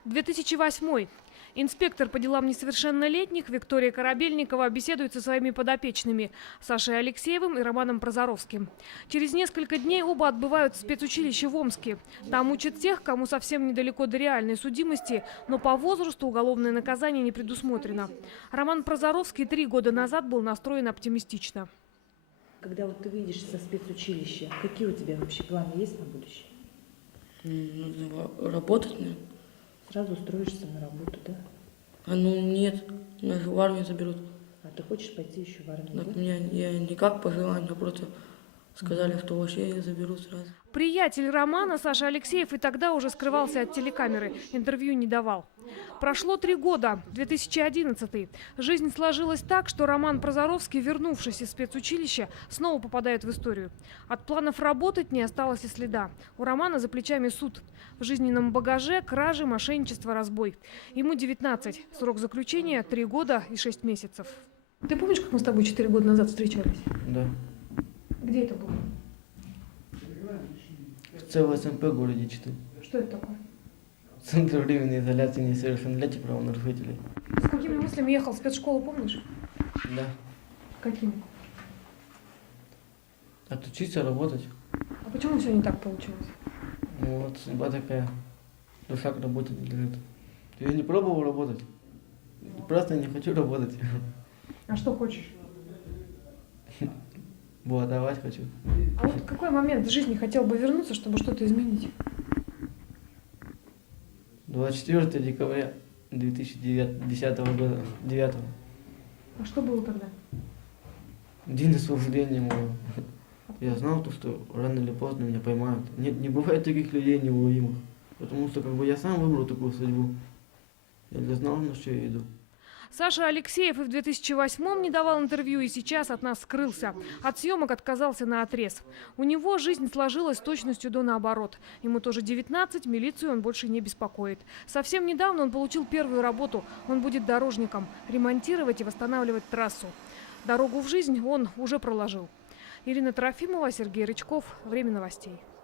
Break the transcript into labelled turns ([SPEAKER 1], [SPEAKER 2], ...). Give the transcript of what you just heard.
[SPEAKER 1] 2008. Инспектор по делам несовершеннолетних Виктория Корабельникова беседует со своими подопечными Сашей Алексеевым и Романом Прозоровским. Через несколько дней оба отбывают в спецучилище в Омске. Там учат тех, кому совсем недалеко до реальной судимости, но по возрасту уголовное наказание не предусмотрено. Роман Прозоровский 3 года назад был настроен оптимистично.
[SPEAKER 2] Когда вот ты выйдешь со спецучилища, какие у тебя вообще планы есть на будущее?
[SPEAKER 3] Нужно работать, наверное.
[SPEAKER 2] Сразу устроишься на работу, да?
[SPEAKER 3] Нет, меня же в армию заберут.
[SPEAKER 2] А ты хочешь пойти еще в армию,
[SPEAKER 3] Так
[SPEAKER 2] да?
[SPEAKER 3] я никак по желанию, а просто сказали, что вообще я заберу сразу.
[SPEAKER 1] Приятель Романа, Саша Алексеев, и тогда уже скрывался от телекамеры, интервью не давал. Прошло 3 года, 2011. Жизнь сложилась так, что Роман Прозоровский, вернувшись из спецучилища, снова попадает в историю. От планов работать не осталось и следа. У Романа за плечами суд. В жизненном багаже кражи, мошенничество, разбой. Ему 19. Срок заключения 3 года и 6 месяцев. Ты помнишь, как мы с тобой 4 года назад встречались?
[SPEAKER 3] Да.
[SPEAKER 1] Где это было?
[SPEAKER 3] В целом СМП в городе Читы.
[SPEAKER 1] Что это такое?
[SPEAKER 3] Центр временной изоляции несовершеннолетних правонарушителей.
[SPEAKER 1] С какими мыслями ехал в спецшколу, помнишь?
[SPEAKER 3] Да.
[SPEAKER 1] Какими?
[SPEAKER 3] Отучиться работать.
[SPEAKER 1] А почему все не так получилось?
[SPEAKER 3] Ну вот судьба такая. Душа к работе не лежит. Я не пробовал работать. Просто не хочу работать.
[SPEAKER 1] А что хочешь?
[SPEAKER 3] Давать хочу.
[SPEAKER 1] А вот какой момент в жизни хотел бы вернуться, чтобы что-то изменить?
[SPEAKER 3] 24 декабря 2010 года, 9
[SPEAKER 1] А что было тогда?
[SPEAKER 3] день освобождения моего. Я знал, что рано или поздно меня поймают. Нет, не бывает таких людей неуловимых. Потому что я сам выбрал такую судьбу. Я знал, на что я иду.
[SPEAKER 1] Саша Алексеев и в 2008-м не давал интервью, и сейчас от нас скрылся. От съемок отказался наотрез. У него жизнь сложилась с точностью до наоборот. Ему тоже 19, милицию он больше не беспокоит. Совсем недавно он получил первую работу. Он будет дорожником. Ремонтировать и восстанавливать трассу. Дорогу в жизнь он уже проложил. Ирина Трофимова, Сергей Рычков. Время новостей.